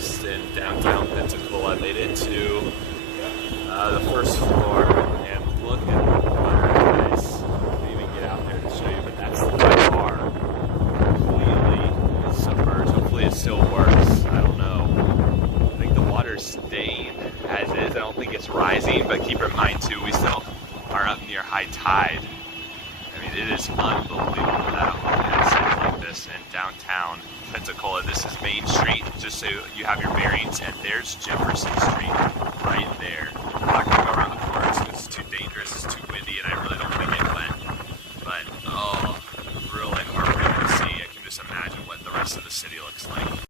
just in downtown Pensacola. I made it to the first floor, and look at the water, guys. I didn't even get out there to show you, but that's my car. Completely submerged. Hopefully it still works. I don't know. I think the water's staying as is. I don't think it's rising, but keep in mind too, we still are up near high tide. I mean, it is unbelievable that I'm looking at a city like this in downtown Pensacola. This is Main Street, just so you have your bearings, and there's Jefferson Street right there. I'm not going to go around the corners because it's too dangerous, it's too windy, and I really don't want to get wet. But, oh, really heartbreaking to see. I can just imagine what the rest of the city looks like.